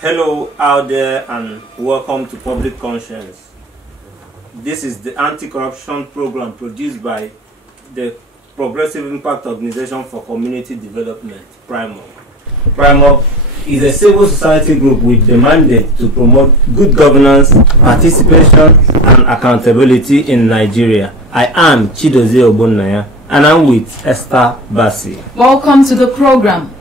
Hello out there and welcome to Public Conscience. This is the anti-corruption program produced by the Progressive Impact Organization for Community Development, PRIMOC. PRIMOC is a civil society group with the mandate to promote good governance, participation and accountability in Nigeria. I am Chidozie Ogbonnaya and I'm with Esther Bassi. Welcome to the program.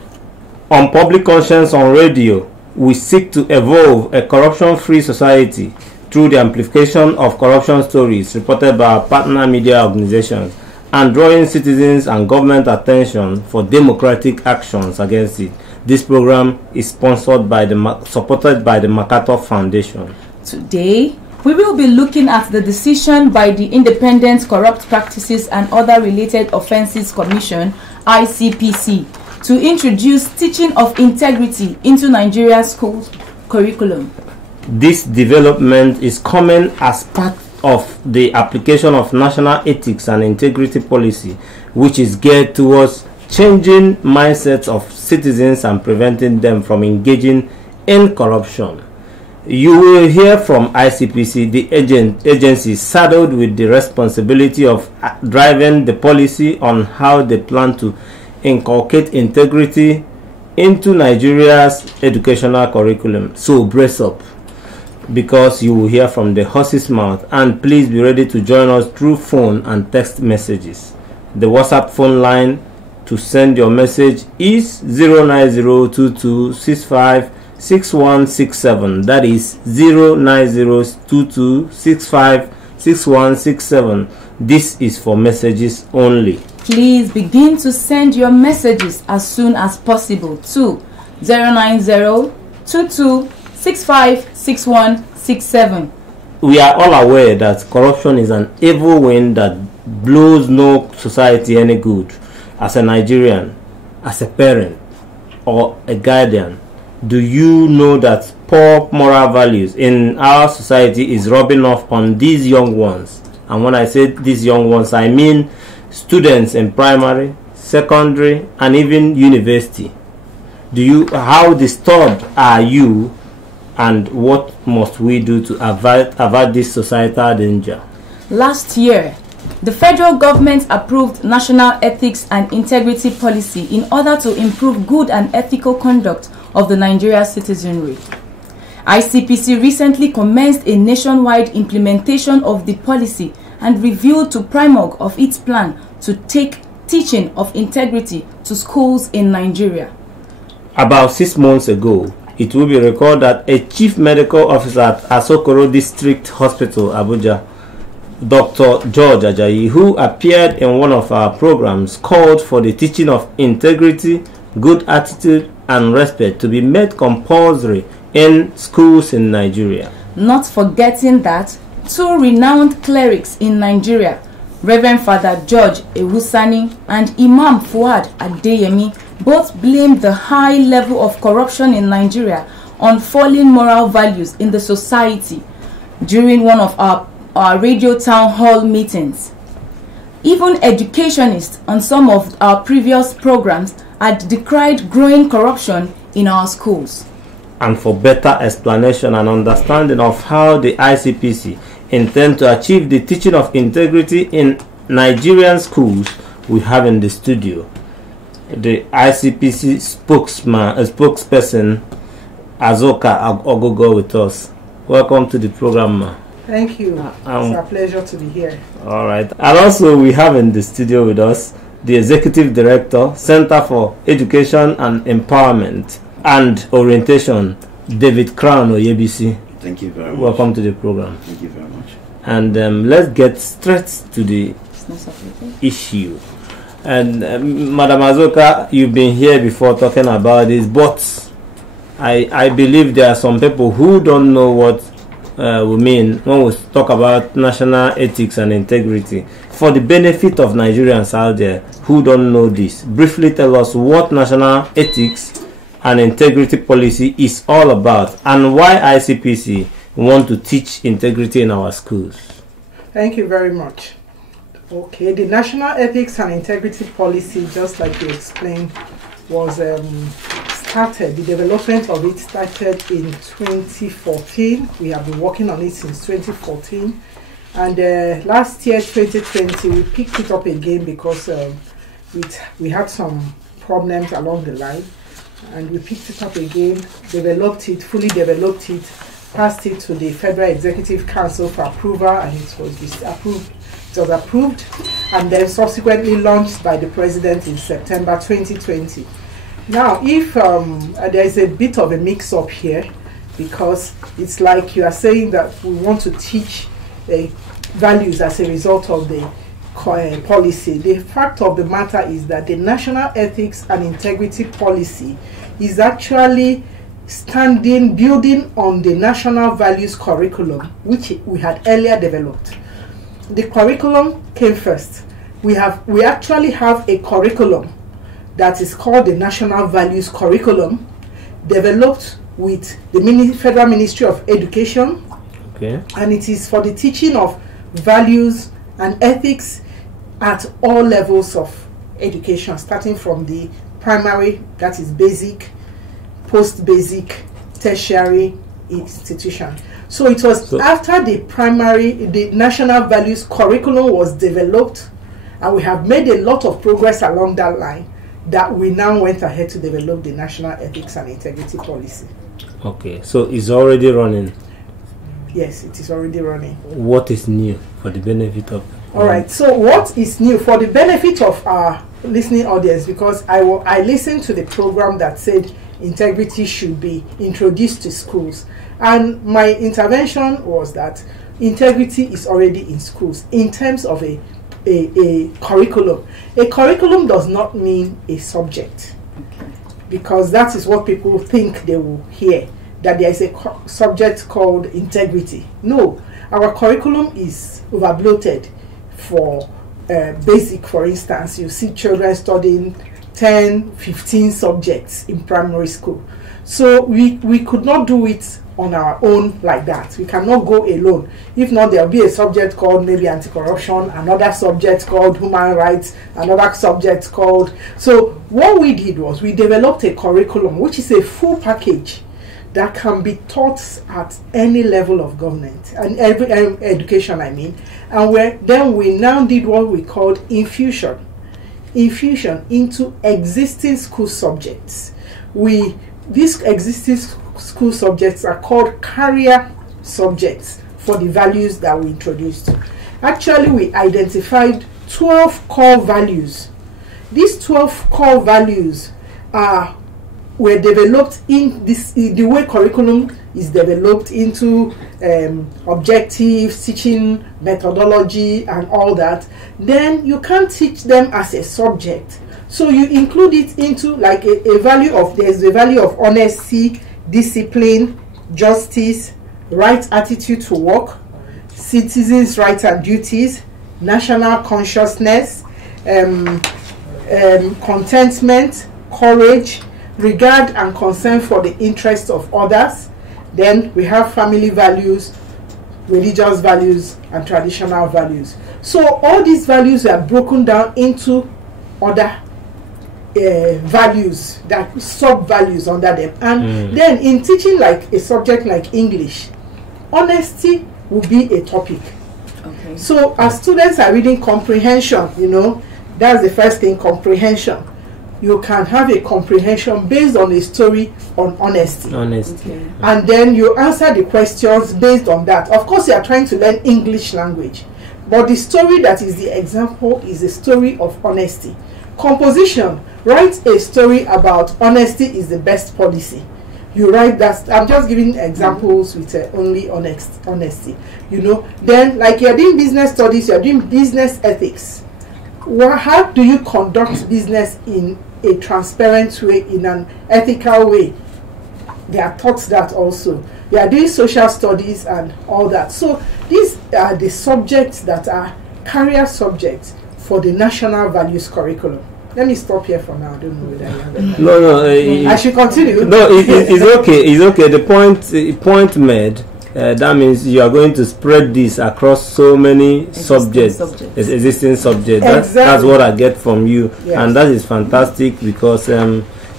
On Public Conscience on Radio, we seek to evolve a corruption-free society through the amplification of corruption stories reported by our partner media organizations and drawing citizens and government attention for democratic actions against it. This program is supported by the MacArthur Foundation. Today, we will be looking at the decision by the Independent Corrupt Practices and Other Related Offences Commission, Icpc, to introduce teaching of integrity into Nigerian schools curriculum. This development is coming as part of the application of national ethics and integrity policy, which is geared towards changing mindsets of citizens and preventing them from engaging in corruption. You will hear from Icpc, the agency saddled with the responsibility of driving the policy on how they plan to inculcate integrity into Nigeria's educational curriculum. So brace up, because you will hear from the horse's mouth, and please be ready to join us through phone and text messages. The WhatsApp phone line to send your message is 09022656167. That is 09022656167. This is for messages only. Please begin to send your messages as soon as possible to 09022656167. We are all aware that corruption is an evil wind that blows no society any good. As a Nigerian, as a parent, or a guardian, do you know that poor moral values in our society is rubbing off on these young ones? And when I say these young ones, I mean students in primary, secondary, and even university. How disturbed are you, and what must we do to avoid this societal danger? Last year, the federal government approved National Ethics and Integrity Policy in order to improve good and ethical conduct of the Nigerian citizenry. Icpc recently commenced a nationwide implementation of the policy and revealed to PRIMOC of its plan to take teaching of integrity to schools in Nigeria. About 6 months ago, it will be recalled that a chief medical officer at Asokoro District Hospital, Abuja, Dr. George Ajayi, who appeared in one of our programs, called for the teaching of integrity, good attitude, and respect to be made compulsory in schools in Nigeria. Not forgetting that 2 renowned clerics in Nigeria, Reverend Father George Ewusani and Imam Fuad Adeyemi, both blamed the high level of corruption in Nigeria on falling moral values in the society during one of our radio town hall meetings. Even educationists on some of our previous programs had decried growing corruption in our schools. And for better explanation and understanding of how the Icpc intend to achieve the teaching of integrity in Nigerian schools, we have in the studio the Icpc spokesperson Azoka Ogogo with us. Welcome to the program, ma. Thank you. It's a pleasure to be here. All right. And also we have in the studio with us the Executive Director, Center for Education and Empowerment and Orientation, David Crown Oyebisi. Thank you very much. Welcome to the program. Thank you very much. And let's get straight to the issue. And Madam Azoka, you've been here before talking about this, but I believe there are some people who don't know what we mean when we talk about national ethics and integrity. For the benefit of Nigerians out there who don't know this, briefly tell us what national ethics and integrity policy is all about and why Icpc want to teach integrity in our schools. Thank you very much. Okay, the National Ethics and Integrity Policy, just like you explained, was started, the development of it started in 2014. We have been working on it since 2014. And last year, 2020, we picked it up again because we had some problems along the line. And we picked it up again, developed it, fully developed it, passed it to the Federal Executive Council for approval, and it was approved. It was approved, and then subsequently launched by the President in September 2020. Now, if there is a bit of a mix-up here, because it's like you are saying that we want to teach values as a result of the policy. The fact of the matter is that the National Ethics and Integrity Policy is actually building on the National Values Curriculum, which we had earlier developed. The curriculum came first. We actually have a curriculum that is called the National Values Curriculum, developed with the Federal Ministry of Education. Okay. And it is for the teaching of values and ethics at all levels of education, starting from the primary, that is basic, post-basic, tertiary institution. So it was after the National Values Curriculum was developed, and we have made a lot of progress along that line, that we now went ahead to develop the National Ethics and Integrity Policy. Okay, so it's already running. Yes, it is already running. What is new for the benefit of... All right, so what is new for the benefit of our listening audience? Because I listened to the program that said integrity should be introduced to schools. And my intervention was that integrity is already in schools in terms of a curriculum. A curriculum does not mean a subject, because that is what people think they will hear, that there is a subject called integrity. No, our curriculum is overbloated. For basic, for instance, you see children studying 10, 15 subjects in primary school. So we could not do it on our own like that. We cannot go alone. If not, there will be a subject called maybe anti-corruption, another subject called human rights, another subject called... So what we did was we developed a curriculum, which is a full package that can be taught at any level of government and every education, I mean. And then we now did what we called infusion into existing school subjects. These existing school subjects are called carrier subjects for the values that we introduced. Actually, we identified 12 core values. These 12 core values were developed in the way curriculum is developed into objectives, teaching methodology, and all that. Then you can't teach them as a subject. So you include it into like a value of, there's the value of honesty, discipline, justice, right attitude to work, citizens' rights and duties, national consciousness, contentment, courage, regard and concern for the interests of others. Then we have family values, religious values, and traditional values. So all these values are broken down into other values, that sub-values under them. And then in teaching like a subject like English, honesty will be a topic. Okay. So as students are reading comprehension, you know, that's the first thing, comprehension. You can have a comprehension based on a story on honesty. Okay. And then you answer the questions based on that. Of course, you are trying to learn English language, but the story that is the example is a story of honesty. Composition, write a story about honesty is the best policy. You write that. I'm just giving examples with only honesty. You know, then like you're doing business studies, you're doing business ethics. How do you conduct business in a transparent way, in an ethical way? They are taught that also. They are doing social studies and all that. So these are the subjects that are carrier subjects for the National Values Curriculum. Let me stop here for now. I don't know whether you have a No, I should continue. No, it's okay. It's okay. The point made. That means you are going to spread this across so many existing subjects. Exactly. That's what I get from you, and that is fantastic, because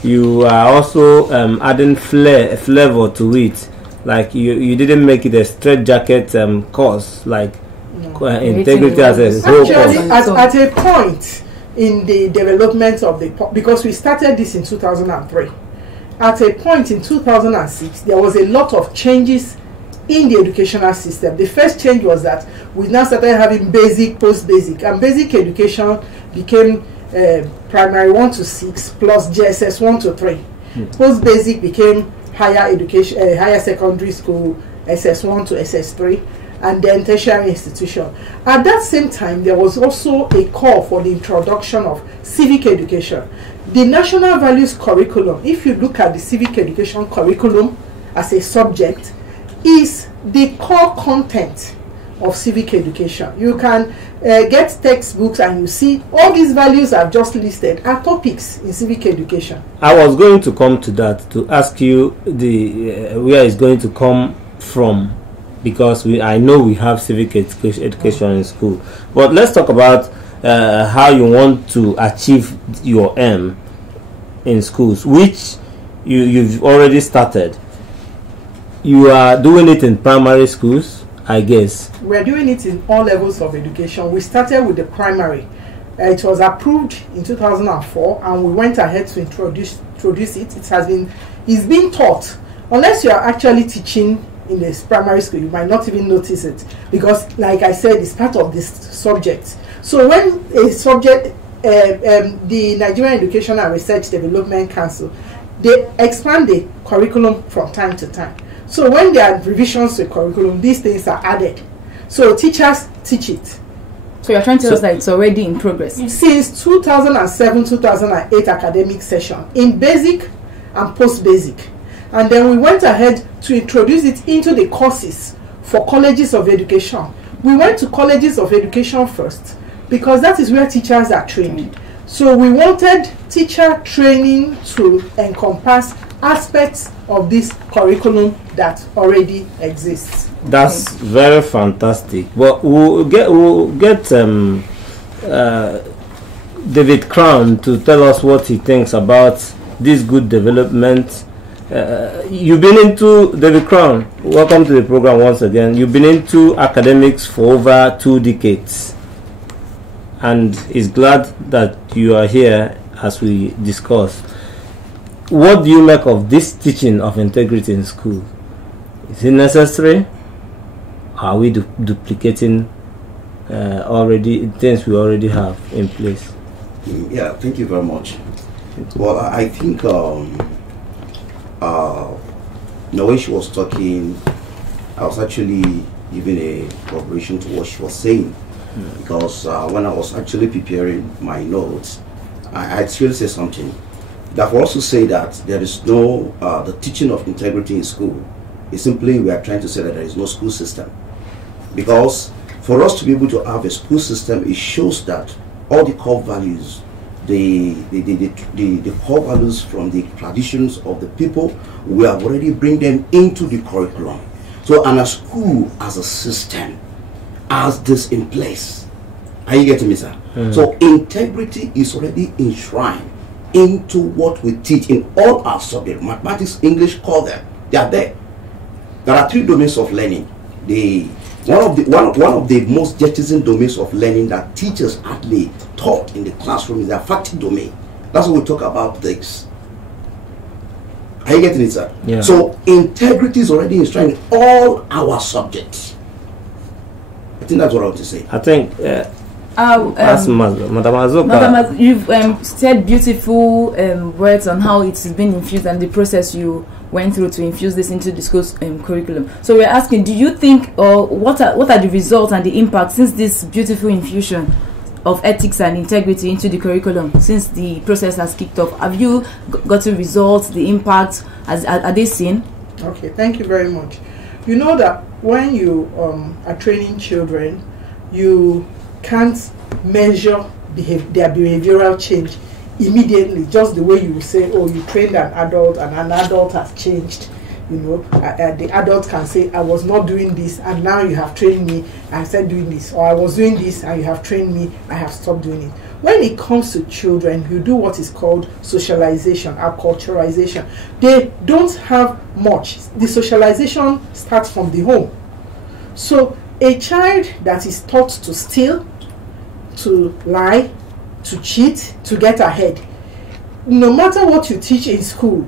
you are also adding flavor to it. Like you didn't make it a straight jacket course, like integrity as a whole course. Actually, at a point in the development of because we started this in 2003. At a point in 2006, there was a lot of changes in the educational system. The first change was that we now started having basic, post-basic, and basic education became primary 1 to 6 plus JSS 1 to 3. Post-basic became higher education, higher secondary school, SS1 to SS3, and then tertiary institution. At that same time, there was also a call for the introduction of civic education. The national values curriculum, if you look at the civic education curriculum as a subject, is the core content of civic education. You can get textbooks and you see all these values I've just listed are topics in civic education. I was going to come to that to ask you where it's going to come from, because I know we have civic education in school. But let's talk about how you want to achieve your aim in schools, which you've already started. You are doing it in primary schools, I guess. We're doing it in all levels of education. We started with the primary. It was approved in 2004, and we went ahead to introduce it. It's been taught. Unless you are actually teaching in this primary school, you might not even notice it, because, like I said, it's part of this subject. So when a subject, the Nigerian Education and Research Development Council, they expand the curriculum from time to time. So when there are revisions to the curriculum, these things are added. So teachers teach it. So you're trying to tell us that it's already in progress? Since 2007-2008 academic session, in basic and post-basic. And then we went ahead to introduce it into the courses for colleges of education. We went to colleges of education first, because that is where teachers are trained. So we wanted teacher training to encompass aspects of this curriculum that already exists. That's very fantastic. But we'll get David Crown to tell us what he thinks about this good development. You've been into, David Crown, welcome to the program once again. You've been into academics for over 2 decades, and is glad that you are here as we discuss. What do you make of this teaching of integrity in school? Is it necessary? Are we duplicating already things we already have in place? Yeah, thank you very much. Well, I think when she was talking, I was actually giving a corroboration to what she was saying, because when I was actually preparing my notes, I actually said something. That will also say that there is no the teaching of integrity in school is simply we are trying to say that there is no school system, because for us to be able to have a school system, it shows that all the core values, the core values from the traditions of the people, we have already bring them into the curriculum. So, and a school as a system has this in place. Are you getting me, sir? So integrity is already enshrined into what we teach in all our subjects. Mathematics, English, call them. They are there. There are 3 domains of learning. One of the most jettison domains of learning that teachers hardly taught in the classroom is the affective domain. That's what we talk about this. Are you getting it, sir? Yeah. So integrity is already enshrined in all our subjects. I think that's what I want to say. I think Madam Azoka, you've said beautiful words on how it's been infused and the process you went through to infuse this into the school's curriculum. So we're asking, do you think, or what are the results and the impact since this beautiful infusion of ethics and integrity into the curriculum, since the process has kicked off? Have you gotten results, the impact, are they seen? Okay, thank you very much. You know that when you are training children, you can't measure their behavioral change immediately, just the way you will say, oh, you trained an adult and an adult has changed. You know, the adult can say, I was not doing this and now you have trained me, I started doing this, or I was doing this and you have trained me, I have stopped doing it. when it comes to children, you do what is called socialization, acculturization. They don't have much. The socialization starts from the home. So a child that is taught to steal, to lie, to cheat, to get ahead, no matter what you teach in school,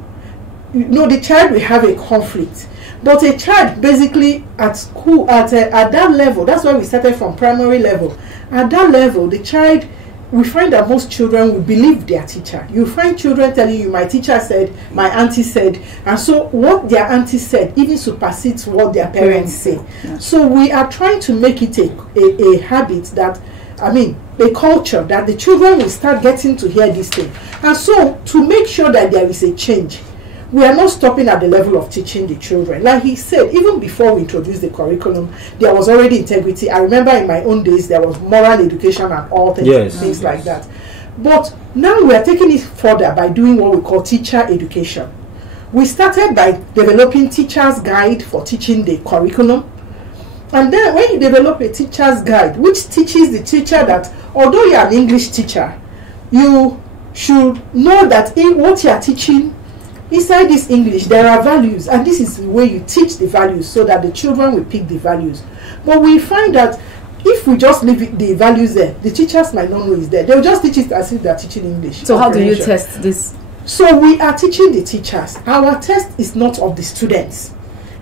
the child will have a conflict. But a child basically at school, at that level, that's why we started from primary level. At that level, the child, we find that most children will believe their teacher. You find children telling you, my teacher said, my auntie said, and so what their auntie said even supersedes what their parents say. Yeah. So we are trying to make it a habit that, a culture that the children will start getting to hear this thing. And so to make sure that there is a change, we are not stopping at the level of teaching the children. Like he said, even before we introduced the curriculum, there was already integrity. I remember in my own days, there was moral education and all things like that. But now we are taking it further by doing what we call teacher education. We started by developing teacher's guide for teaching the curriculum. And then when you develop a teacher's guide, which teaches the teacher that although you are an English teacher, you should know that in what you are teaching, inside this English, there are values, and this is the way you teach the values so that the children will pick the values. But we find that if we just leave the values there, the teachers might not know it's there. They'll just teach it as if they're teaching English. So how do you test this? So we are teaching the teachers. Our test is not of the students,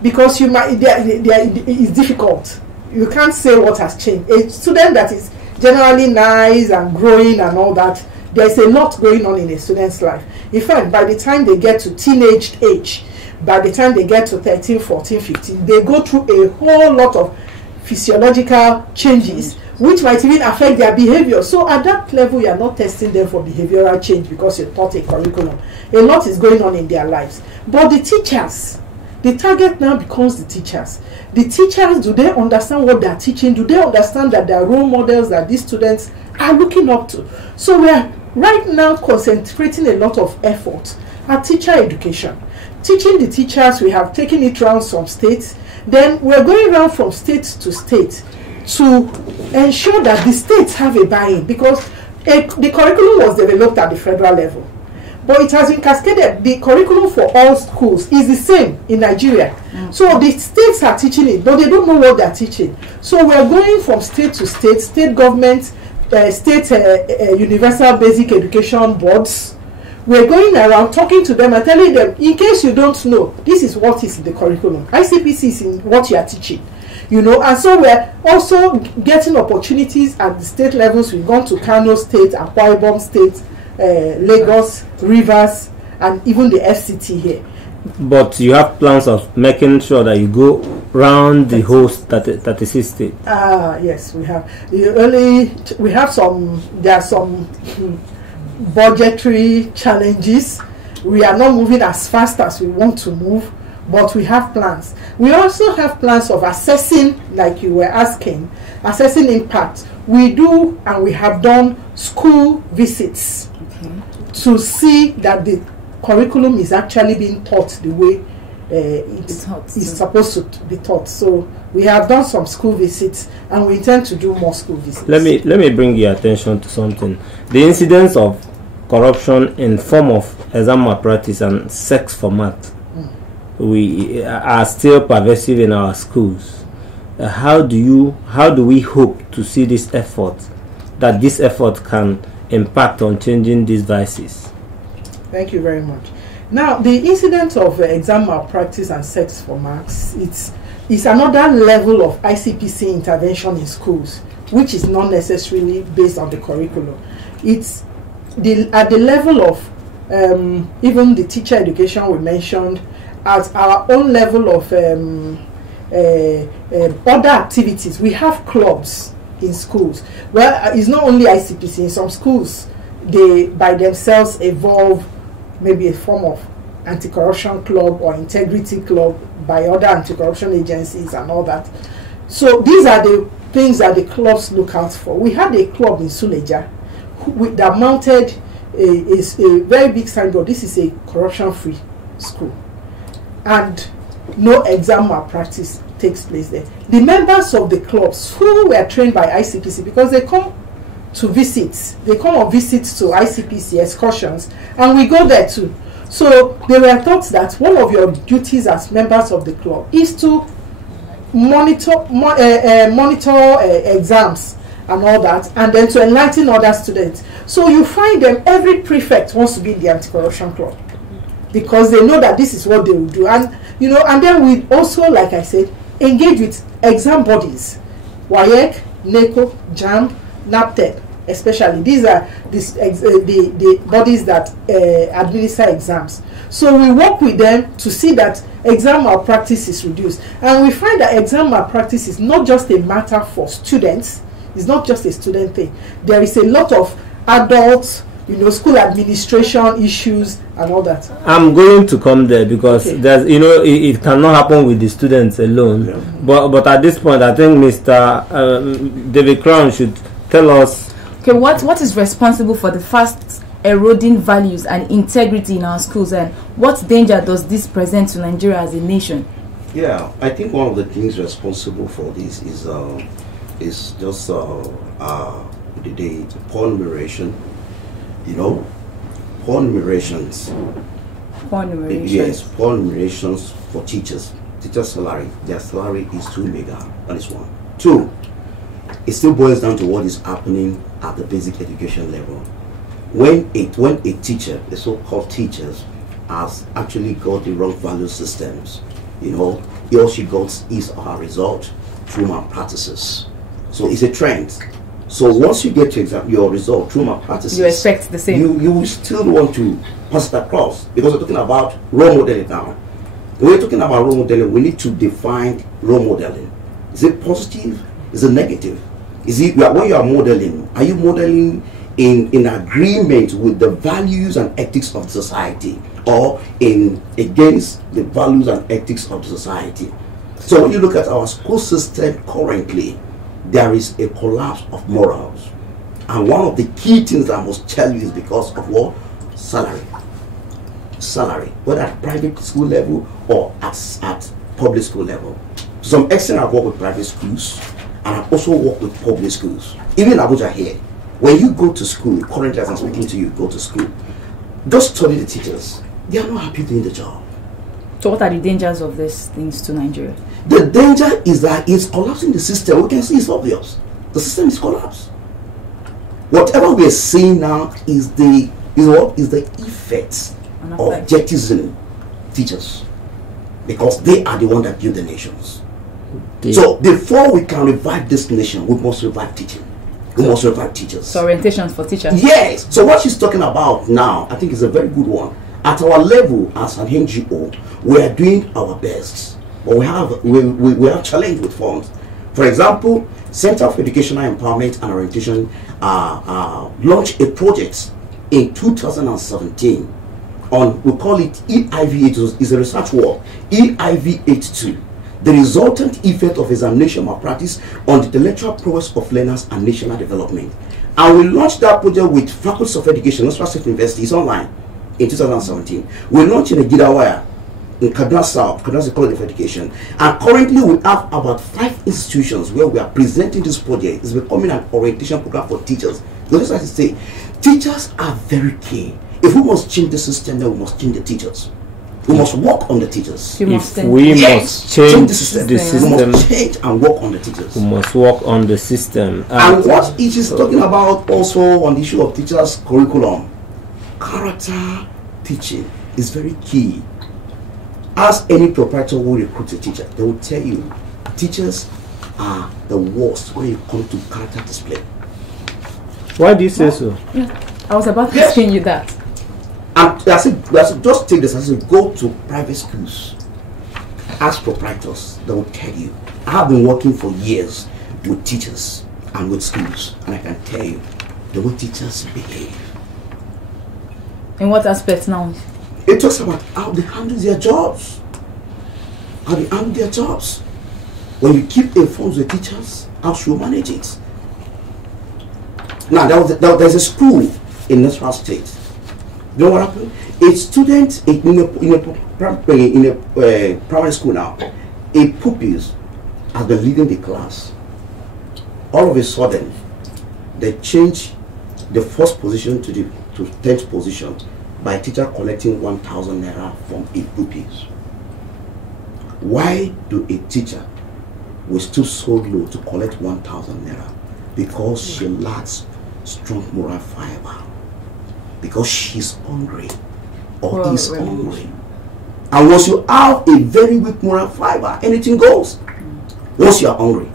because it's difficult. You can't say what has changed. A student that is generally nice and growing and all that, there's a lot going on in a student's life. In fact, by the time they get to teenage age, by the time they get to 13, 14, 15, they go through a whole lot of physiological changes, which might even affect their behavior. So at that level, you are not testing them for behavioral change because you taught a curriculum. A lot is going on in their lives. But the teachers, the target now becomes the teachers. The teachers, do they understand what they are teaching? Do they understand that there are role models that these students are looking up to? So we are right now concentrating a lot of effort at teacher education. Teaching the teachers, we have taken it around some states. Then we're going around from state to state to ensure that the states have a buy-in, because the curriculum was developed at the federal level, but it has been cascaded. The curriculum for all schools is the same in Nigeria. So the states are teaching it, but they don't know what they're teaching. So we're going from state to state, state government, state universal basic education boards. We're going around talking to them and telling them, in case you don't know, this is what is in the curriculum. Icpc is in what you are teaching. And so we're also getting opportunities at the state levels. We've gone to Kano State, Akwa Ibom State, Lagos, Rivers, and even the FCT here. But you have plans of making sure that you go round the whole 36 states. Yes, we have. There are some budgetary challenges. We are not moving as fast as we want to move, but we have plans. We also have plans of assessing, like you were asking, assessing impact. We do, and we have done school visits to see that the curriculum is actually being taught the way it's supposed to be taught. So we have done some school visits, and we intend to do more school visits. Let me bring your attention to something. The incidence of corruption in form of exam malpractice and sex for math we are still pervasive in our schools. How do we hope to see this effort can impact on changing these vices? Thank you very much. Now, the incident of exam malpractice and sex for marks, it's another level of Icpc intervention in schools, which is not necessarily based on the curriculum. It's at the level of even the teacher education we mentioned, at our own level of other activities. We have clubs in schools. Well, it's not only Icpc. In some schools, they by themselves evolve maybe a form of anti-corruption club or integrity club by other anti-corruption agencies and all that. So these are the things that the clubs look out for. We had a club in Suleja that mounted a very big signboard. This is a corruption-free school, and no exam malpractice takes place there. The members of the clubs who were trained by Icpc, because they come to visits. They come on visits to ICPC excursions, and we go there too. So they were taught that one of your duties as members of the club is to monitor exams and all that, and then to enlighten other students. So you find them, every prefect wants to be in the anti-corruption club because they know that this is what they will do. And you know, and then we also, like I said, engage with exam bodies, WAEC, NECO, JAM, NAPTEP, especially. These are the bodies that administer exams. So we work with them to see that exam malpractice is reduced. And we find that exam malpractice is not just a matter for students. It's not just a student thing. There is a lot of adults, you know, school administration issues and all that. I'm going to come there because there's, you know, it cannot happen with the students alone. Yeah. But at this point, I think Mr. David Crown should tell us. Okay, what is responsible for the fast eroding values and integrity in our schools, and what danger does this present to Nigeria as a nation? Yeah, I think one of the things responsible for this is just the porn narration. You know, porn narrations. Yes, porn narrations for teachers. Teachers' salary, their salary is too mega. That is one. Two, it still boils down to what is happening at the basic education level. When a teacher, the so-called teachers, has actually got the wrong value systems, you know, he or she got his or her result through malpractices. So it's a trend. So once you get to your result through malpractices, you expect the same. You still want to pass it across, because we're talking about role modeling now. When we're talking about role modeling, we need to define role modeling. Is it positive? Is it negative? Is it, when you are modeling, are you modeling in agreement with the values and ethics of the society, or against the values and ethics of the society? So when you look at our school system currently, there is a collapse of morals. And one of the key things I must tell you is because of what? Salary. Salary, whether at private school level or at public school level. To some extent, I've worked with private schools, and I've also worked with public schools. Even in Abuja here, when you go to school, currently as I'm speaking to you, go to school, just study the teachers. They are not happy doing the job. So what are the dangers of these things to Nigeria? The danger is that it's collapsing the system. We can see it's obvious. The system is collapsed. Whatever we are seeing now is the effects of jettison teachers, because they are the ones that build the nations. So before we can revive this nation, we must revive teaching. We must revive teachers. So orientations for teachers. Yes. So what she's talking about now, I think, is a very good one. At our level as an NGO, we are doing our best, but we have challenge with funds. For example, Center for Educational Empowerment and Orientation launched a project in 2017 on, we call it EIV82, is a research work, EIV82, the resultant effect of examination malpractice on the intellectual prowess of learners and national development. And we launched that project with Faculties of Education, National State University, it's online, in 2017. We launched in a Gidawaya, in Kaduna South, Kaduna College of Education. And currently we have about 5 institutions where we are presenting this project. It's becoming an orientation program for teachers. Notice what I say, teachers are very key. If we must change the system, then we must change the teachers. We must work on the teachers. We must change the system. We must change and work on the teachers. We must work on the system. And what it is talking about also on the issue of teachers' curriculum, character teaching is very key. Ask any proprietor who recruits a teacher, they will tell you teachers are the worst when it comes to character display. Why do you say so? Yeah. I was about to explain you that. And just take this as you go to private schools, ask proprietors, they will tell you. I have been working for years with teachers and with schools, and I can tell you the way teachers behave. In what aspects now? It talks about how they handle their jobs. How they handle their jobs. When you keep informed with teachers, how should you manage it? Now, there's a school in Nasarawa State. You know what happened? A student in a primary school now, a pupil has been leading the class. All of a sudden, they change the first position to 10th position by teacher collecting 1,000 naira from a pupils. Why do a teacher will stoop so low to collect 1,000 naira? Because she lacks strong moral fiber. Because she's hungry or is hungry. And once you have a very weak moral fiber, anything goes. Once you are hungry.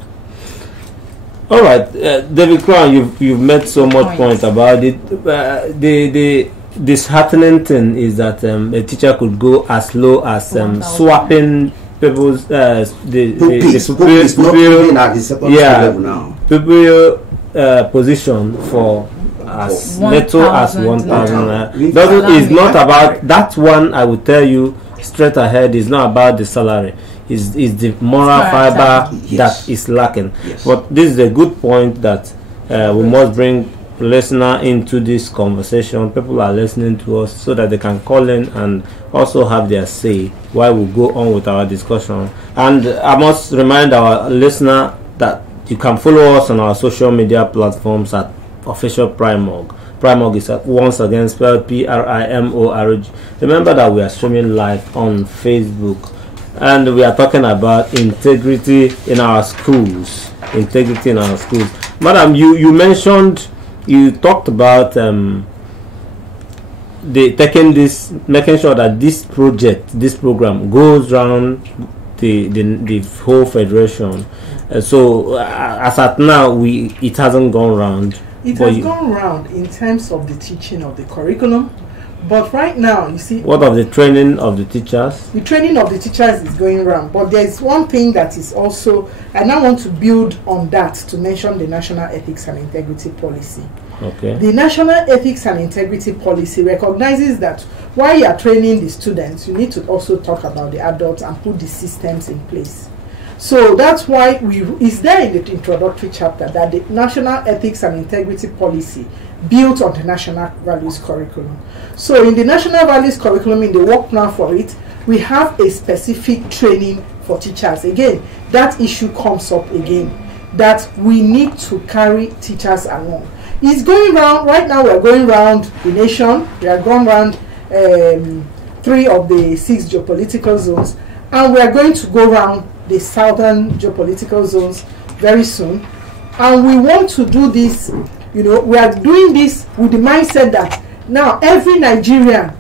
All right, David Crown, you've made so much point about it. The disheartening thing is that a teacher could go as low as swapping people's superior position for as little as 1,000. It's not about that one. I will tell you straight ahead. It's not about the salary. It's the moral fiber that is lacking. Yes. But this is a good point that we must bring listener into this conversation. People are listening to us so that they can call in and also have their say while we go on with our discussion. And I must remind our listener that you can follow us on our social media platforms at Official Primorg. Primorg is once again spelled Primorg. Remember that we are streaming live on Facebook, and we are talking about integrity in our schools. Integrity in our schools. Madam, you talked about making sure that this program goes around the whole federation. So as at now, it hasn't gone round. It has gone round in terms of the teaching of the curriculum, but right now, you see... What of the training of the teachers? The training of the teachers is going round, but there is one thing that is also... I now want to build on that to mention the National Ethics and Integrity Policy. Okay. The National Ethics and Integrity Policy recognizes that while you are training the students, you need to also talk about the adults and put the systems in place. So that's why it's there in the introductory chapter that the National Ethics and Integrity Policy built on the National Values Curriculum. So in the National Values Curriculum, in the work plan for it, we have a specific training for teachers. Again, that issue comes up again, that we need to carry teachers along. It's going round, right now we're going round the nation, we are going round 3 of the 6 geopolitical zones, and we are going to go round the southern geopolitical zones very soon. And we want to do this, we are doing this with the mindset that now every Nigerian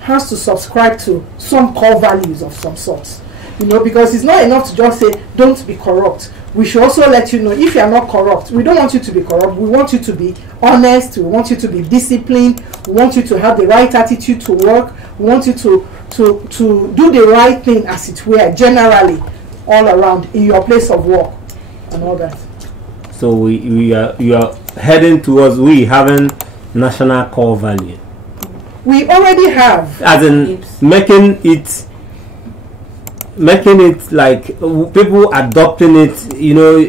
has to subscribe to some core values of some sort. Because it's not enough to just say, don't be corrupt. We should also let you know, if you are not corrupt, we don't want you to be corrupt. We want you to be honest. We want you to be disciplined. We want you to have the right attitude to work. We want you to do the right thing, as it were, generally, all around, in your place of work and all that. So you are heading towards having national core value. We already have. As in making it like people adopting it,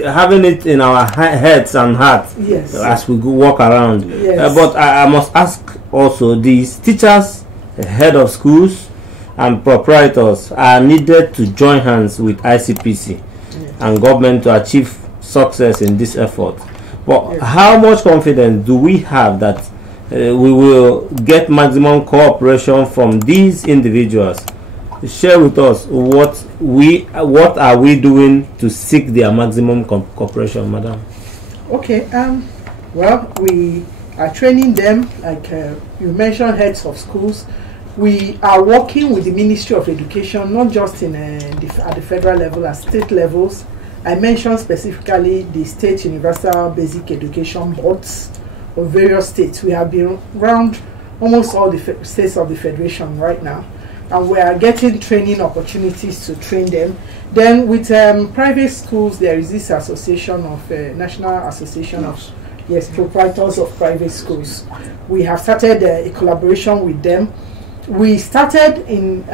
having it in our heads and hearts. Yes. As we walk around. Yes. But I must ask also, these teachers, head of schools, and proprietors are needed to join hands with Icpc and government to achieve success in this effort. But how much confidence do we have that we will get maximum cooperation from these individuals? Share with us what are we doing to seek their maximum cooperation, madam? Okay. Well, we are training them, like you mentioned, heads of schools. We are working with the Ministry of Education, not just in at the federal level, at state levels. I mentioned specifically the state universal basic education boards of various states. We have been around almost all the states of the federation right now, and we are getting training opportunities to train them. Then with private schools, there is this association of National Association of Proprietors of Private Schools. We have started a collaboration with them. We started in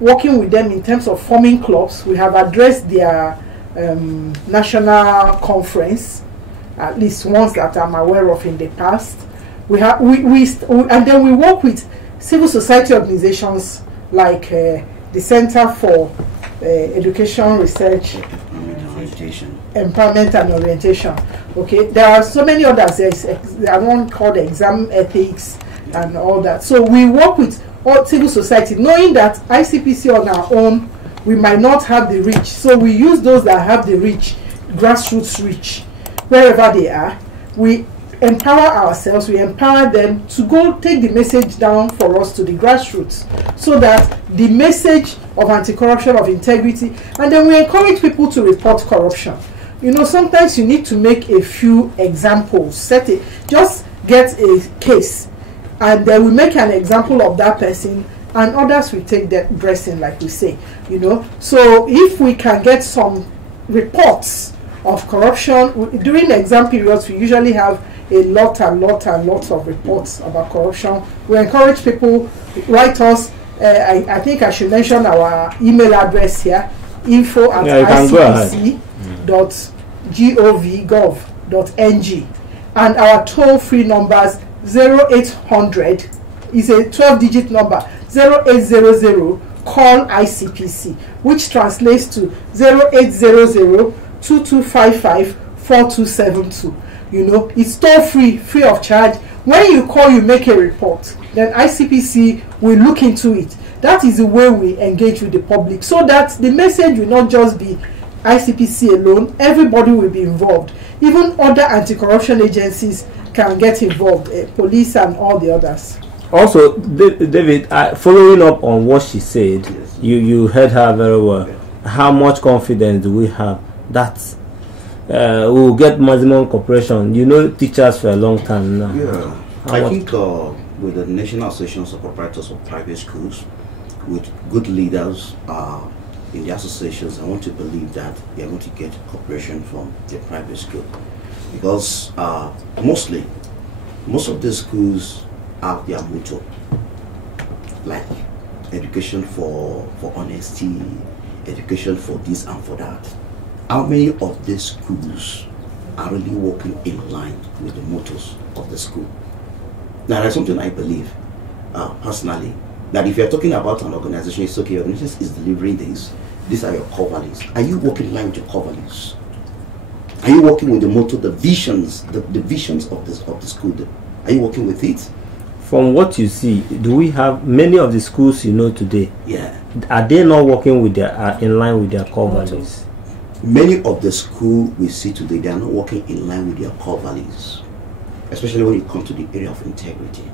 working with them in terms of forming clubs. We have addressed their national conference, at least ones that I'm aware of in the past. And then we work with civil society organizations like the Center for Education Research empowerment and orientation. Okay, there are so many others. There's one called exam ethics and all that. So we work with all civil society, knowing that ICPC on our own, we might not have the reach. So we use those that have the reach, grassroots reach, wherever they are. We empower ourselves, we empower them to go take the message down for us to the grassroots, so that the message of anti-corruption, of integrity, and then we encourage people to report corruption. You know, sometimes you need to make a few examples, just get a case, and then we make an example of that person, and others will take that dressing, like we say, you know. So if we can get some reports of corruption during exam periods, we usually have a lot of reports about corruption. We encourage people, write us. I think I should mention our email address here, info@icpc.gov.ng, and our toll-free numbers 0800 is a 12-digit number, 0800 call ICPC, which translates to 0800 2255 4272. You know, it's toll-free, free of charge. When you call, you make a report, then ICPC will look into it. That is the way we engage with the public, so that the message will not just be ICPC alone. Everybody will be involved. Even other anti-corruption agencies can get involved, police and all the others. Also, David, following up on what she said, you heard her very well. How much confidence do we have that we will get maximum cooperation? You know teachers for a long time now. Yeah, I think with the National Associations of Proprietors of Private Schools, with good leaders in the associations, I want to believe that they are going to get cooperation from the private school, because most of the schools have their motto, like education for honesty, education for this and for that. How many of these schools are really working in line with the mottos of the school? Now, that's something I believe personally, that if you're talking about an organization, it's okay, your organization is delivering this, these are your core values. Are you working in line with your core values? Are you working with the motto, the visions, the visions of the school? Are you working with it? From what you see, do we have many of the schools you know today? Yeah. Are they not working with their in line with their core values? Many of the schools we see today, they are not working in line with their core values, especially when it comes to the area of integrity.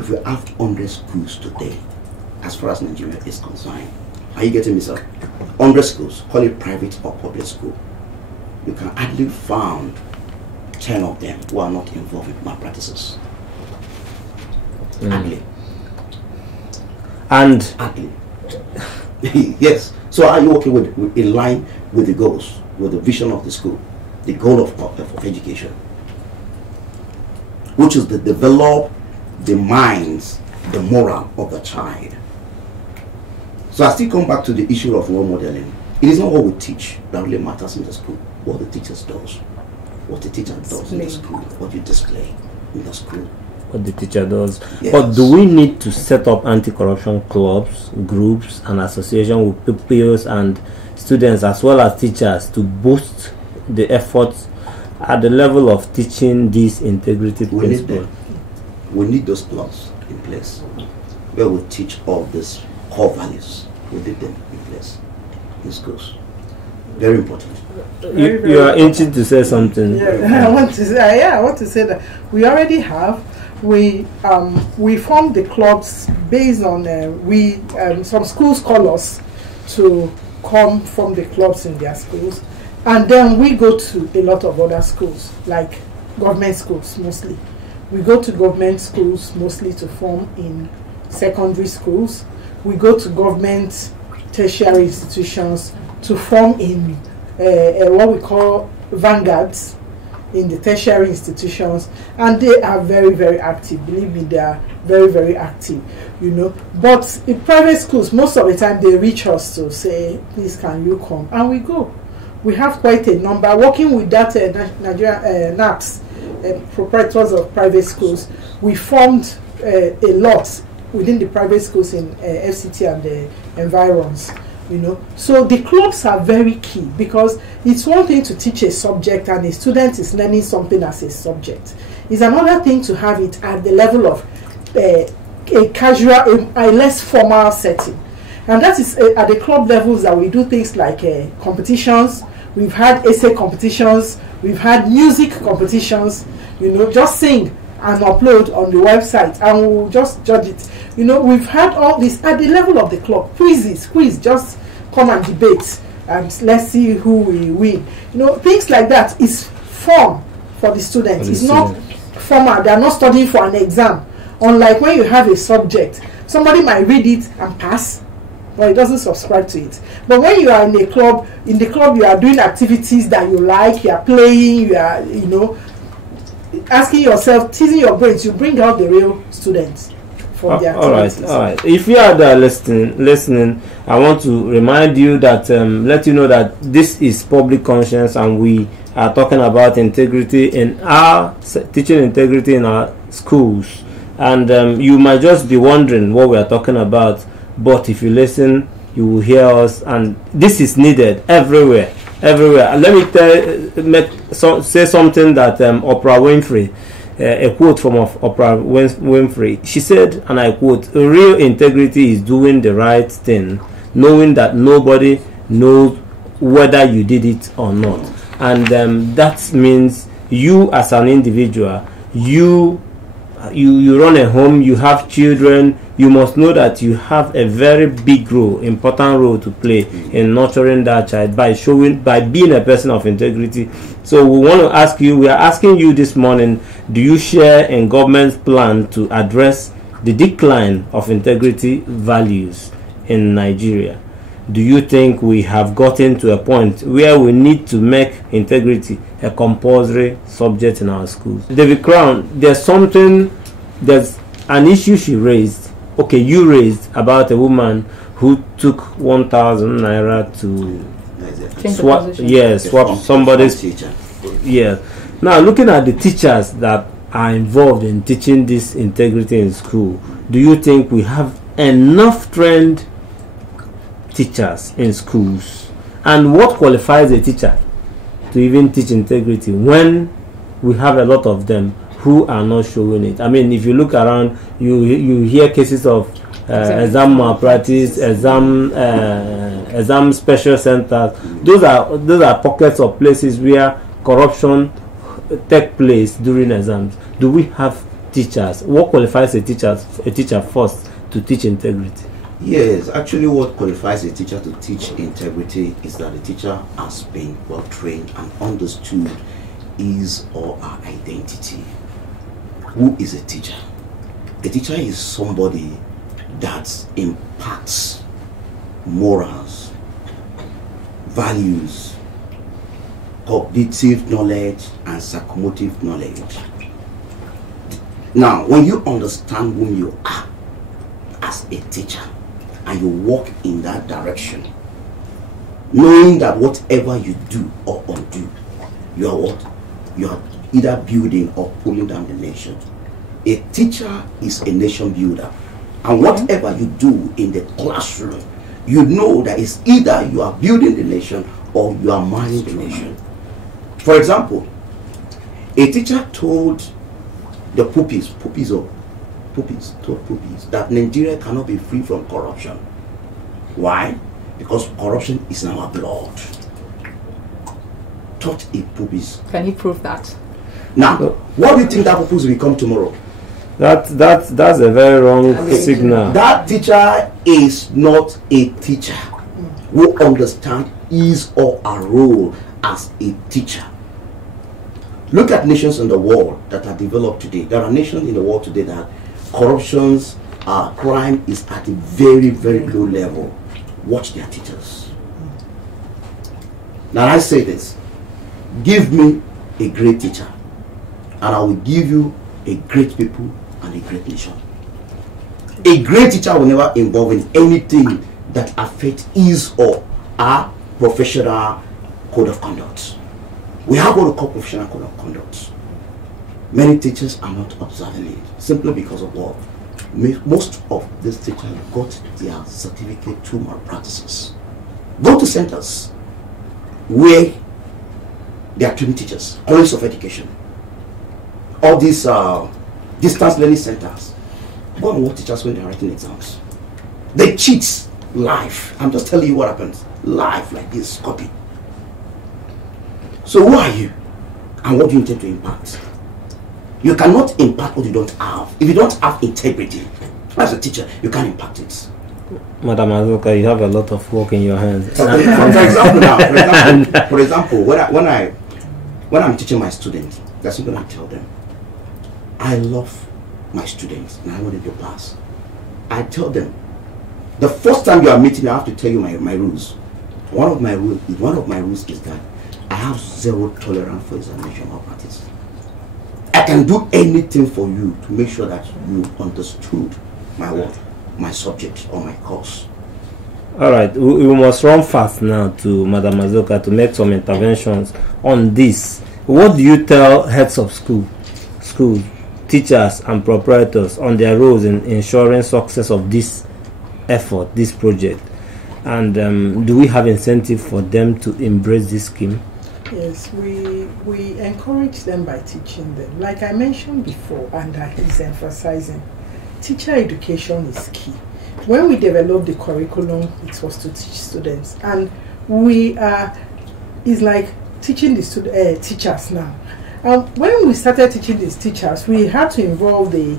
If we have 100 schools today, as far as Nigeria is concerned, are you getting me, sir? 100 schools, call it private or public school, you can hardly find 10 of them who are not involved in malpractices. Hardly. And hardly. Yes. So are you working with in line with the goals, with the vision of the school, the goal of education, which is to develop the minds, the moral of the child. So I still come back to the issue of role modeling. It is not what we teach that really matters in the school, what the teacher does. What the teacher does in the school, what you display in the school. What the teacher does. Yes. But do we need to set up anti-corruption clubs, groups, and associations with pupils and students as well as teachers to boost the efforts at the level of teaching these integrity principles? We need those clubs in place where we teach all these core values. We need them in place in schools. Very important. You are itching to say something. Yeah, I want to say that we already have. We formed the clubs based on some schools call us to come from the clubs in their schools, and then we go to a lot of other schools, like government schools mostly. We go to government schools mostly to form in secondary schools. We go to government tertiary institutions to form in what we call vanguards in the tertiary institutions, and they are very, very active. Believe me, they are very, very active, you know. But in private schools, most of the time they reach us to say, please can you come, and we go. We have quite a number working with that Nigerian NAPS, proprietors of private schools. We formed a lot within the private schools in FCT and the environs. you know. So the clubs are very key, because it's one thing to teach a subject and a student is learning something as a subject. It's another thing to have it at the level of a casual, a less formal setting. And that is at the club levels that we do things like competitions. We've had essay competitions, we've had music competitions, you know, just sing and upload on the website and we'll just judge it. You know, we've had all this at the level of the club. Quiz, just come and debate and let's see who will win. You know, things like that is fun for the students. It's not formal. They are not studying for an exam. Unlike when you have a subject, somebody might read it and pass, but he doesn't subscribe to it. But when you are in the club you are doing activities that you like, you are playing, you are, you know, asking yourself, teasing your brains, you bring out the real students for their activities. All right. If you are there listening, I want to remind you that, let you know that this is public conscience and we are talking about integrity in our teaching integrity in our schools. And you might just be wondering what we are talking about, but if you listen, you will hear us, and this is needed everywhere. Let me say something that Oprah Winfrey, a quote from Oprah Winfrey. She said, and I quote, "Real integrity is doing the right thing, knowing that nobody knows whether you did it or not." And that means you as an individual, you run a home, you have children, you must know that you have a very big role, important role to play in nurturing that child by being a person of integrity. So we are asking you this morning, do you share in government's plan to address the decline of integrity values in Nigeria? Do you think we have gotten to a point where we need to make integrity a compulsory subject in our schools? David Crown, there's an issue she raised. Okay, you raised about a woman who took 1,000 naira to swap somebody's teacher. Yeah. Now, looking at the teachers that are involved in teaching this integrity in school, do you think we have enough trained teachers in schools? And what qualifies a teacher to even teach integrity when we have a lot of them who are not showing it? I mean, if you look around, you hear cases of exam malpractice, exam special centers. Those are pockets of places where corruption take place during exams. Do we have teachers? What qualifies a teacher first to teach integrity? Yes, actually what qualifies a teacher to teach integrity is that the teacher has been well trained and understood his or her identity. Who is a teacher? A teacher is somebody that impacts morals, values, cognitive knowledge, and psychomotive knowledge. Now, when you understand who you are as a teacher and you walk in that direction, knowing that whatever you do or undo, you are what? You are either building or pulling down the nation. A teacher is a nation builder. And whatever you do in the classroom, you know that it's either you are building the nation or you are marring the nation. For example, a teacher told the puppies that Nigeria cannot be free from corruption. Why? Because corruption is in our blood. Taught a puppies. Can you prove that? Now, what do you think that puppies will become tomorrow? That's a very wrong signal. That teacher is not a teacher who understands his or her role as a teacher. Look at nations in the world that are developed today. There are nations in the world today that corruptions, crime is at a very, very low level. Watch their teachers. Now I say this, give me a great teacher and I will give you a great people and a great nation. A great teacher will never involve in anything that affects his or her professional code of conduct. We have what we call professional code of conduct. Many teachers are not observing it simply because of what? Most of these teachers got their certificate through malpractices. Go to centers where they are training teachers, colleges of education, all these distance learning centers. Go and watch teachers when they are writing exams. They cheat live. I'm just telling you what happens. Live like this, copy. So who are you? And what do you intend to impact? You cannot impact what you don't have. If you don't have integrity as a teacher, you can't impact it. Madam Azuka, you have a lot of work in your hands. For example, when I'm teaching my students, that's something I tell them. I love my students and I want them to pass. I tell them, the first time you are meeting, I have to tell you my rules. One of my rules is that I have zero tolerance for examination malpractice. I can do anything for you to make sure that you understood my work, my subject, or my course. All right, we must run fast now to Madam Azuka to make some interventions on this. What do you tell heads of schools, teachers, and proprietors on their roles in ensuring success of this effort, this project? And do we have incentive for them to embrace this scheme? Yes, we encourage them by teaching them. Like I mentioned before, and he's emphasizing, teacher education is key. When we developed the curriculum, it was to teach students, and it's like teaching the teachers now. When we started teaching these teachers, we had to involve the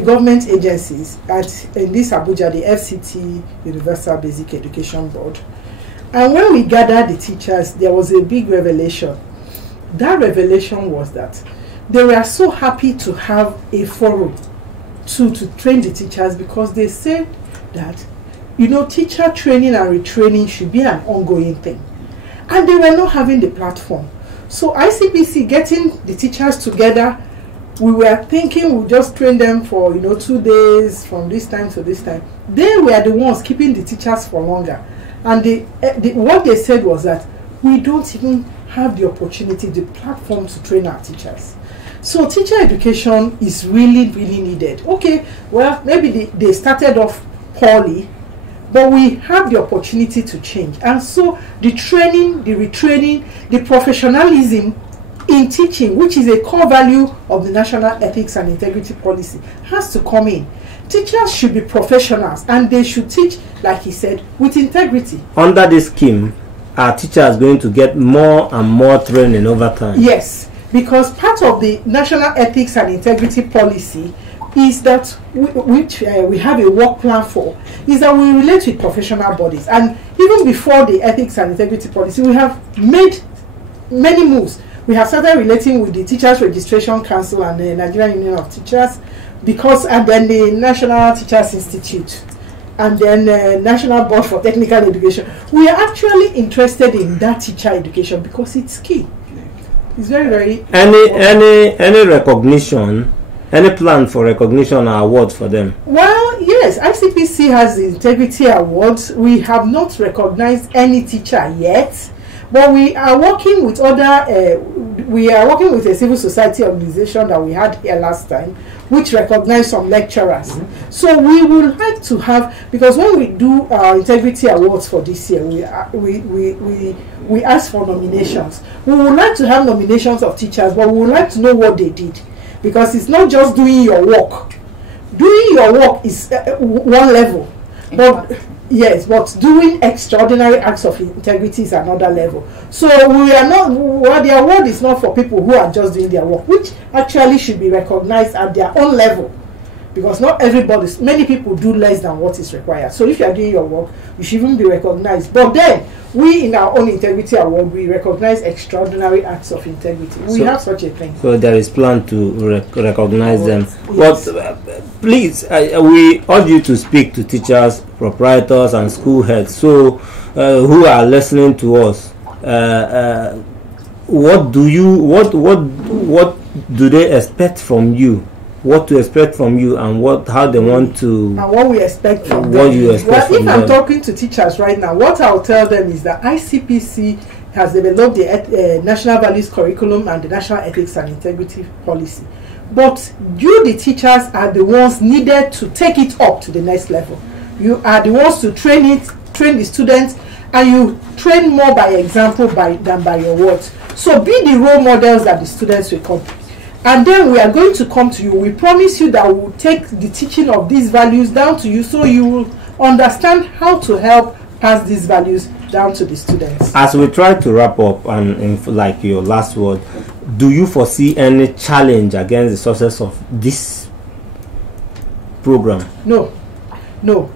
government agencies in this Abuja, the FCT, Universal Basic Education Board. And when we gathered the teachers, there was a big revelation. That revelation was that they were so happy to have a forum to train the teachers, because they said that, teacher training and retraining should be an ongoing thing. And they were not having the platform. So Icpc getting the teachers together, we were thinking we'll just train them for 2 days from this time to this time. They were the ones keeping the teachers for longer. And what they said was that we don't even have the opportunity, the platform to train our teachers. So teacher education is really, really needed. Okay, well, maybe they started off poorly, but we have the opportunity to change. And so the training, the retraining, the professionalism in teaching, which is a core value of the National Ethics and Integrity Policy, has to come in. Teachers should be professionals, and they should teach, like he said, with integrity. Under this scheme, are teachers going to get more and more training over time? Yes, because part of the National Ethics and Integrity Policy is that, we have a work plan for, is that we relate with professional bodies. And even before the Ethics and Integrity Policy, we have made many moves. We have started relating with the Teachers Registration Council and the Nigerian Union of Teachers, and then the National Teachers Institute, and then the National Board for Technical Education. We are actually interested in that teacher education because it's key. It's very, very any recognition, any plan for recognition or awards for them? Well, yes, Icpc has the Integrity Awards. We have not recognized any teacher yet, but we are working with a civil society organization that we had here last time, which recognized some lecturers. So we would like to have, because when we do our integrity awards for this year, we ask for nominations. We would like to have nominations of teachers, but we would like to know what they did, because it's not just doing your work. Doing your work is one level, but yes, but doing extraordinary acts of integrity is another level. So we are not, well, the award is not for people who are just doing their work, which actually should be recognized at their own level, because not everybody, many people do less than what is required. So if you are doing your work, you should even be recognized. But then we, in our own integrity award, we recognize extraordinary acts of integrity. We have such a thing. So there is plan to recognize them. Yes. But please, we urge you to speak to teachers, proprietors, and school heads. So who are listening to us, what do they expect from you? What to expect from you, and how they want to, and what we expect from what them. You expect well, from if I'm them. talking to teachers right now, what I'll tell them is that Icpc has developed the National Values Curriculum and the National Ethics and Integrity Policy, but you, the teachers, are the ones needed to take it up to the next level. You are the ones to train it, train the students, and you train more by example than by your words. So be the role models that the students will copy. And then we are going to come to you. We promise you that we will take the teaching of these values down to you, so you will understand how to help pass these values down to the students. As we try to wrap up, and like your last word, do you foresee any challenge against the success of this program? No,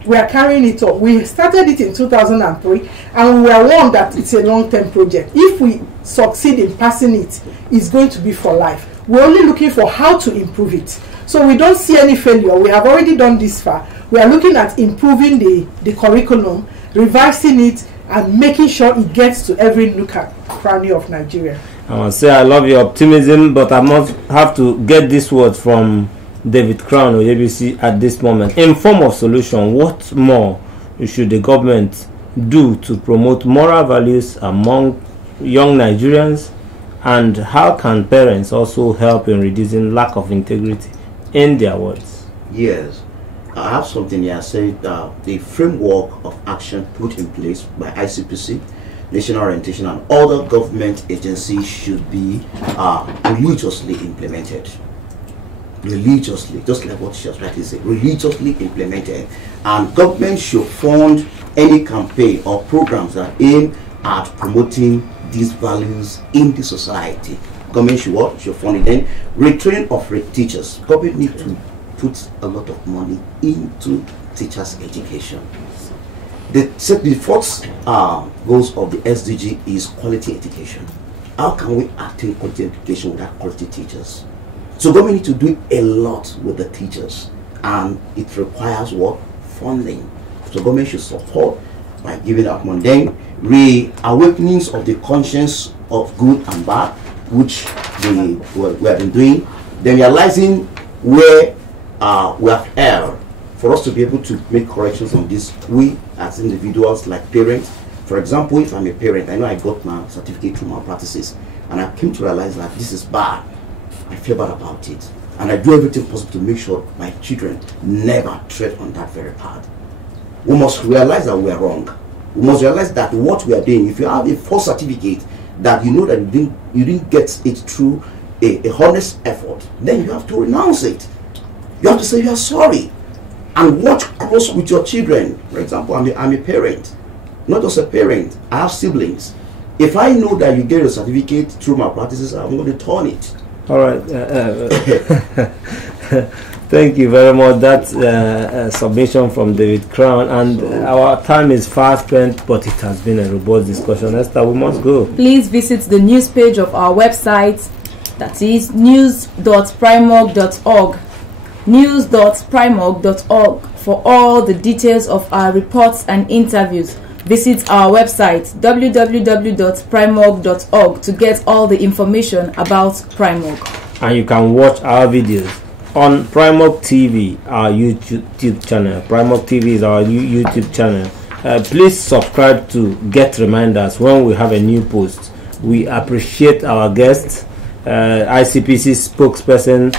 we are carrying it up. We started it in 2003, and we are warned that it's a long-term project. If we succeed in passing it, it's going to be for life. We're only looking for how to improve it. So we don't see any failure. We have already done this far. We are looking at improving the curriculum, revising it, and making sure it gets to every nook and cranny of Nigeria. I must say I love your optimism, but I must have to get this word from David Crown or ABC at this moment. In form of solution, what more should the government do to promote moral values among young Nigerians, and how can parents also help in reducing lack of integrity in their words? Yes, I have something here. I said the framework of action put in place by Icpc, National Orientation, and other government agencies should be religiously implemented. Religiously, just like what she has rightly said, religiously implemented. And government should fund any campaign or programs that aim at promoting these values in the society. Government should fund it. Then retraining of teachers. Government need to put a lot of money into teachers' education. The fourth goals of the SDG is quality education. How can we attain quality education without quality teachers? So government need to do a lot with the teachers, and it requires what? Funding. So government should support by giving out money. Then reawakenings of the conscience of good and bad, which we have been doing. Then realizing where we have erred, for us to be able to make corrections on this. We as individuals, like parents, for example, if I'm a parent, I know I got my certificate through malpractices, and I came to realize that this is bad. I feel bad about it, and I do everything possible to make sure my children never tread on that very path. We must realize that we are wrong. We must realize that what we are doing, if you have a false certificate that you know that you didn't get it through a honest effort, then you have to renounce it. You have to say you are sorry, and watch close with your children. For example, I'm a parent, not just a parent. I have siblings. If I know that you get a certificate through my practices, I'm going to turn it. All right. Thank you very much. That's a submission from David Crown, and our time is fast spent, but it has been a robust discussion. Esther, we must go. Please visit the news page of our website, that is news.primorg.org, news.primorg.org, for all the details of our reports and interviews. Visit our website www.primorg.org to get all the information about Primorg. And you can watch our videos on Primorg TV, our YouTube channel. Primorg TV is our YouTube channel. Please subscribe to get reminders when we have a new post. We appreciate our guests, ICPC spokesperson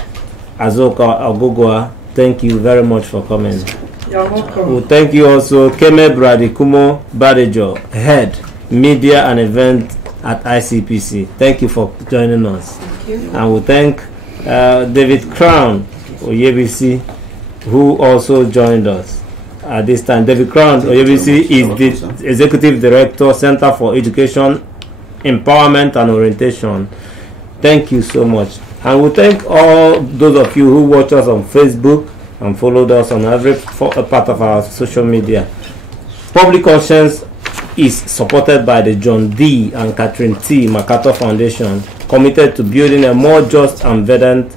Azoka Ogogoa. Thank you very much for coming. You're welcome. Well, thank you also Keme Bradikumo Badejo, Head Media and Event at ICPC. Thank you for joining us. Thank you. And we thank David Crown Oyebisi, who also joined us at this time. David Crown Oyebisi is the Executive Director, Center for Education, Empowerment and Orientation. Thank you so much. And we thank all those of you who watch us on Facebook and followed us on every part of our social media. Public Conscience is supported by the John D. and Catherine T. MacArthur Foundation, committed to building a more just and verdant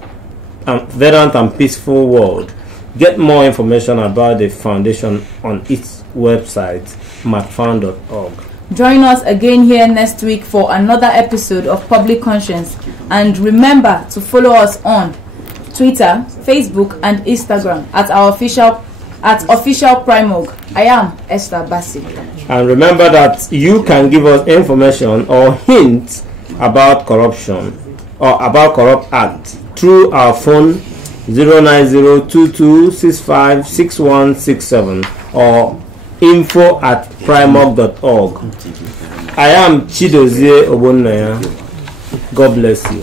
and peaceful world. Get more information about the foundation on its website, macfound.org. Join us again here next week for another episode of Public Conscience, and remember to follow us on Twitter, Facebook, and Instagram at official Primorg. I am Esther Bassi. And remember that you can give us information or hints about corruption or about corrupt acts through our phone 09022656167 or info@primark.org. I am Chidozie Obonnaya. God bless you.